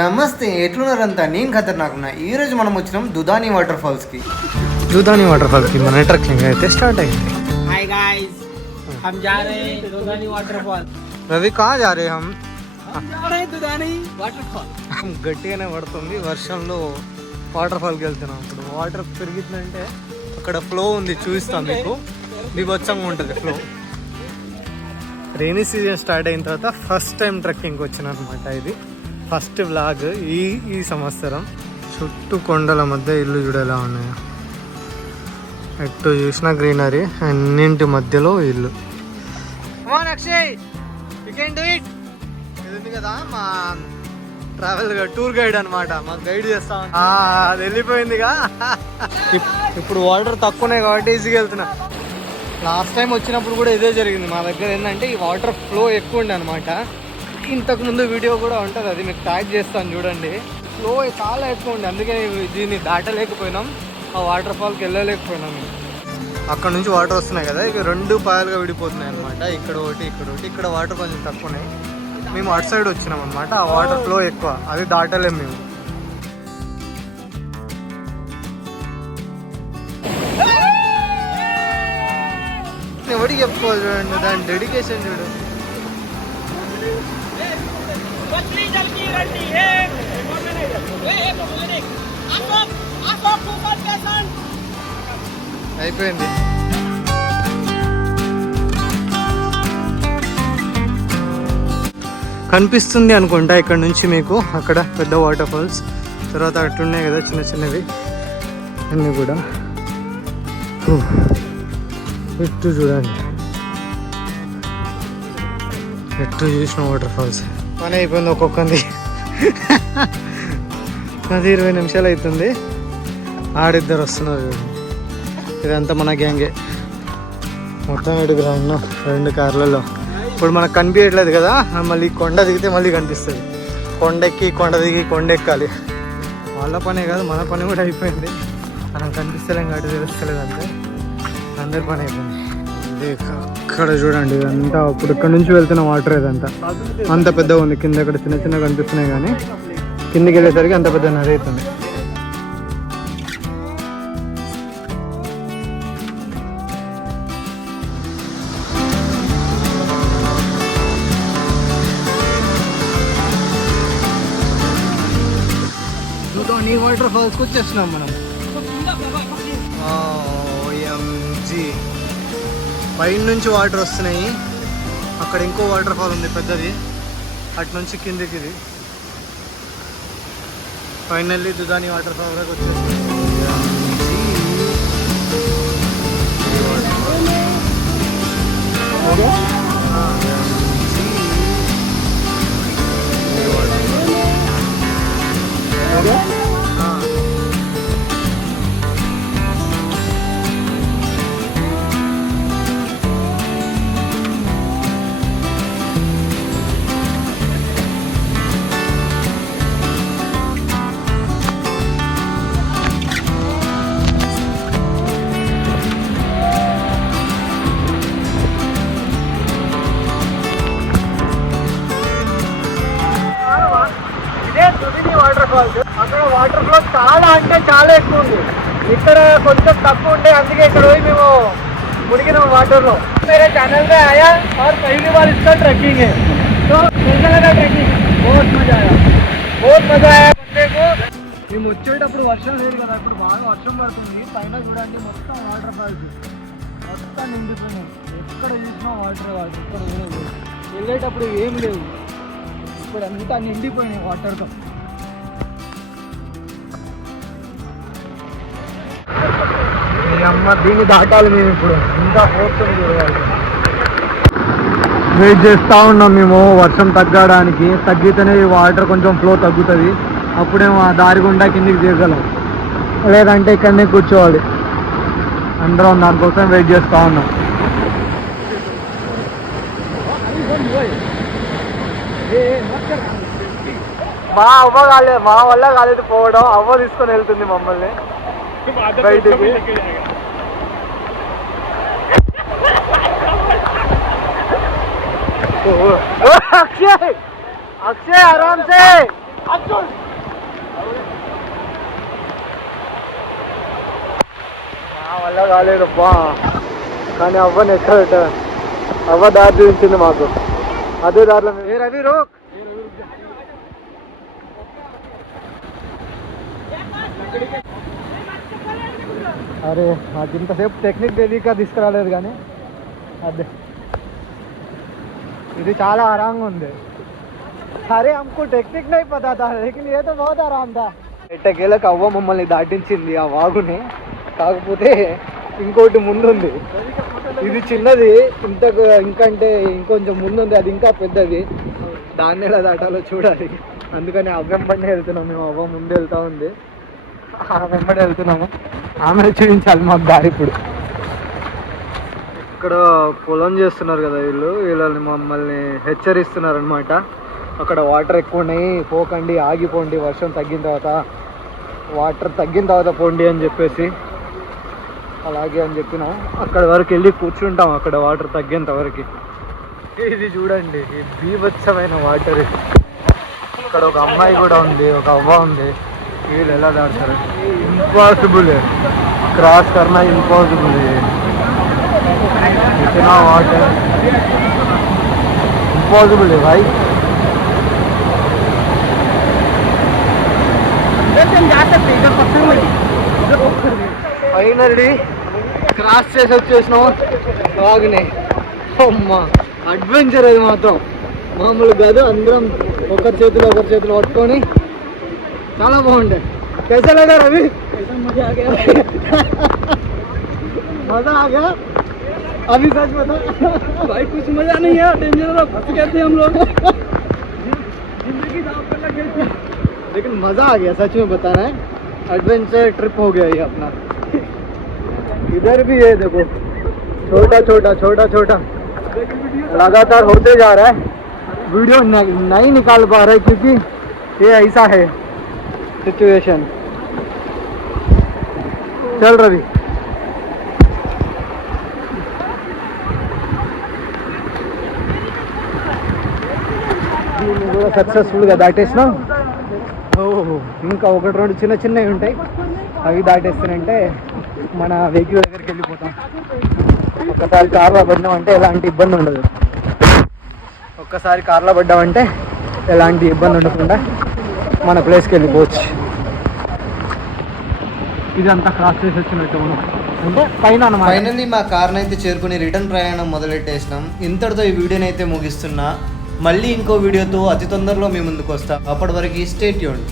నమస్తే, ఎట్లున్నారంతా? నేను ఖతర్నాకున్నా. ఈరోజు మనం వచ్చినాం దుధాని వాటర్ ఫాల్స్కి. మన ట్రెక్కింగ్ అయితే స్టార్ట్ అయింది. हाय गाइस, हम जा रहे हैं दुधानी वाटरफॉल. రవి कहाँ जा रहे हम? जा रहे हैं दुधानी वाटरफॉल. గట్టిగానే పడుతుంది, వర్షంలో వాటర్ ఫాల్కి వెళ్తున్నాం. ఇప్పుడు వాటర్ పెరిగిందంటే అక్కడ ఫ్లో ఉంది, చూపిస్తాం మీకు. బీభత్సంగా ఉంటుంది ఫ్లో. రైనీ సీజన్ స్టార్ట్ అయిన తర్వాత ఫస్ట్ టైం ట్రెక్కింగ్కి వచ్చిన అనమాట. ఇది ఫస్ట్ వ్లాగ్ ఈ సంవత్సరం. చుట్టూ కొండల మధ్య ఇల్లు చూడేలా ఉన్నాయో, ఎటు చూసిన గ్రీనరీ, అన్నింటి మధ్యలో ఇల్లు. ఇది ఉంది కదా మా ట్రావెల్ టూర్ గైడ్ అనమాట, మాకు గైడ్ చేస్తా. అది వెళ్ళిపోయిందిగా. ఇప్పుడు వాటర్ తక్కువనే కాబట్టి ఈజీగా వెళ్తున్నా. లాస్ట్ టైం వచ్చినప్పుడు కూడా ఇదే జరిగింది మా దగ్గర. ఏంటంటే ఈ వాటర్ ఫ్లో ఎక్కువ ఉండే అనమాట. ఇంతకు ముందు వీడియో కూడా ఉంటుంది, అది మీకు ట్యాగ్ చేస్తాను చూడండి. ఫ్లో చాలా ఎక్కువ ఉండే, అందుకే దీన్ని దాటలేకపోయినాం, ఆ వాటర్ ఫాల్కి వెళ్ళలేకపోయినాం. అక్కడ నుంచి వాటర్ వస్తున్నాయి కదా, ఇక రెండు పాయలుగా విడిపోతున్నాయి అనమాట. ఇక్కడ ఒకటి, ఇక్కడ ఒకటి. ఇక్కడ వాటర్ కొంచెం తక్కువనే. మేము అటు సైడ్ వచ్చినాం అనమాట, ఆ వాటర్ ఫ్లో ఎక్కువ, అది దాటలేము మేము. ఎవరికి చెప్పుకోవాలి చూడండి, దాని డెడికేషన్ చూడు. అయిపోయింది. కనిపిస్తుంది అనుకుంటా ఇక్కడ నుంచి మీకు. అక్కడ పెద్ద వాటర్ ఫాల్స్, తర్వాత అట్లున్నాయి కదా చిన్న చిన్నవి అన్నీ కూడా. ఎట్టు చూడండి, ఎట్టు చూసిన వాటర్ ఫాల్స్. పని అయిపోయింది ఒక్కొక్కది. అది 20 నిమిషాలు అవుతుంది. ఆడిద్దరు వస్తున్నారు చూడండి. ఇదంతా మన గ్యాంగే. మొత్తం 7 ఉన్నాం 2 కార్లలో. ఇప్పుడు మనకు కనిపించట్లేదు కదా, మళ్ళీ కొండ దిగితే మళ్ళీ కనిపిస్తుంది. కొండెక్కి కొండ దిగి కొండ ఎక్కాలి. వాళ్ళ పనే కాదు, మన పని కూడా అయిపోయింది. మనం కనిపిస్తలేం కాబట్టి తెలుస్తలేదు, అంతే. అందరి పని అయిపోయింది. ఇక్కడ చూడండి, ఇదంతా ఇప్పుడు ఇక్కడ నుంచి వెళ్తున్న వాటర్. ఇదంతా అంత పెద్దగా ఉంది. కింద ఇక్కడ చిన్న చిన్న కనిపిస్తున్నాయి, కానీ కిందికి వెళ్ళేసరికి అంత పెద్ద నది అవుతుంది. దుధాని వాటర్ ఫాల్స్కి వచ్చేస్తున్నాం మనం. పైన నుంచి వాటర్ వస్తున్నాయి. అక్కడ ఇంకో వాటర్ ఫాల్ ఉంది పెద్దది, అటు నుంచి కిందికి. ఇది ఫైనల్లీ దుధాని వాటర్ ఫాల్ వరకు వచ్చేస్తుంది. అక్కడ వాటర్ ఫ్లో చాలా అంటే చాలా ఎక్కువ ఉంది. ఇక్కడ కొంచెం తక్కువ ఉండే, అందుకే ఇక్కడ పోయి మేము మునిగినాం వాటర్లో. मेरे चैनल में आया और पहली बार इसका ट्रैकिंग है, तो कैसा लगा ट्रैकिंग? बहुत मजा आया, बहुत मजा आया बंदे को. మేము వచ్చేటప్పుడు వర్షం లేదు కదా, ఇప్పుడు బాగా వర్షం పడుతుంది. పైన చూడండి మొత్తం వాటర్ ఫాల్స్ మొత్తం నిండిపోయినాయి. ఎక్కడ చూసినా వాటర్ వాటర్. ఇక్కడ వెళ్ళేటప్పుడు ఏం లేవు, ఇప్పుడు అంతా నిండిపోయినాయి వాటర్తో. అమ్మ దీన్ని దాటాలి మేము ఇప్పుడు, ఇంకా ఫోర్స్ వెయిట్ చేస్తూ ఉన్నాం మేము వర్షం తగ్గడానికి. తగ్గితేనే ఈ వాటర్ కొంచెం ఫ్లో తగ్గుతుంది, అప్పుడేమో ఆ దారి గుండా కిందికి దిగగలం, లేదంటే ఇక్కడనే కూర్చోవాలి. అందరం దానికోసం వెయిట్ చేస్తూ ఉన్నాం. మా వల్ల కాలేదు పోవడం, అవ్వ తీసుకొని వెళ్తుంది మమ్మల్ని బయటికి. అక్షయ్ అక్షయ్ ఆరామ్ సే. మా వల్ల కాలేదు అబ్బా, కానీ అవ్వని ఎక్కడ అవ్వ దారి చూపించింది మాకు. అదే దారిలో రవి రోక్. అరే నాకు ఇంతసేపు టెక్నిక్ తెలియక తీసుకురాలేదు, కానీ అదే ఇది చాలా ఆరాంగా ఉంది. అరే हमको టెక్నిక్ नहीं पता था, लेकिन ये तो बहुत आराम था. ఎట్టకేలకు అవ్వ మమ్మల్ని దాటించింది ఆ వాగుని. కాకపోతే ఇంకోటి ముందుంది, ఇది చిన్నది, ఇంకంటే ఇంకొంచెం ముందుంది, అది ఇంకా పెద్దది. దాన్ని ఎలా దాటాలో చూడాలి. అందుకని అవ్వ వెంబడి వెళ్తున్నాం మేము. అవ్వ ముందు వెళ్తా ఉంది, ఆ వెంబడి వెళ్తున్నాము. ఆమె చూపించాలి మాకు దారి. ఇప్పుడు ఇక్కడ పొలం చేస్తున్నారు కదా వీళ్ళని మమ్మల్ని హెచ్చరిస్తున్నారు అనమాట. అక్కడ వాటర్ ఎక్కువ ఉన్నాయి, పోకండి, ఆగిపోండి, వర్షం తగ్గిన తర్వాత, వాటర్ తగ్గిన తర్వాత పోండి అని చెప్పేసి. అలాగే అని చెప్పినాం. అక్కడ వరకు వెళ్ళి కూర్చుంటాం, అక్కడ వాటర్ తగ్గేంత వరకు. ఇది చూడండి, ఈ బీభత్సమైన వాటర్. ఇక్కడ ఒక అమ్మాయి కూడా ఉంది, ఒక అవ్వ ఉంది. వీళ్ళు ఎలా దాడతారు? ఇంపాసిబుల్, క్రాస్ కర్నా ఇంపాసిబుల్. इतना वाटर इम्पॉसिबल है भाई. ఫైనల్లీ క్రాస్ చేసి వచ్చేసినాం బాగునే. అమ్మా అడ్వెంచర్ అది మాత్రం మామూలు కాదు. అందరం ఒకరి చేతిలో పట్టుకొని చాలా బాగుండే. कैसा लगा रवि? मजा आ गया. मजा आ गया. अभी सच बता भाई, कुछ मजा नहीं है, डेंजर फंस गए थे हम लोग. जिंदगी दांव पर लगे थे, लेकिन मजा आ गया सच में बताना है. एडवेंचर ट्रिप हो गया ये अपना. इधर भी है देखो, छोटा छोटा लगातार होते जा रहा है. वीडियो नहीं निकाल पा रहे क्योंकि ये ऐसा है सिचुएशन. चल रवि. సక్సెస్ఫుల్గా దాటేసినాం. ఓహో, ఇంకా ఒకటి రెండు చిన్నవి ఉంటాయి, అవి దాటేస్తానంటే మన వెహికల్ దగ్గరికి వెళ్ళిపోతాం. ఒక్కసారి కార్లో పడ్డామంటే ఎలాంటి ఇబ్బంది ఉండదు. ఎలాంటి ఇబ్బంది ఉండకుండా మన ప్లేస్కి వెళ్ళిపోవచ్చు. ఇదంతా క్రాస్ చేసి వచ్చినట్టు మనం అంటే పైన. ఫైనల్లీ మా కార్ని అయితే చేరుకుని రిటర్న్ ప్రయాణం మొదలెట్టేసినాం. ఇంతటితో ఈ వీడియోని అయితే ముగిస్తున్నా. మళ్ళీ ఇంకో వీడియోతో అతి తొందరలో మీ ముందుకు వస్తా. అప్పటి వరకు స్టే ట్యూన్డ్.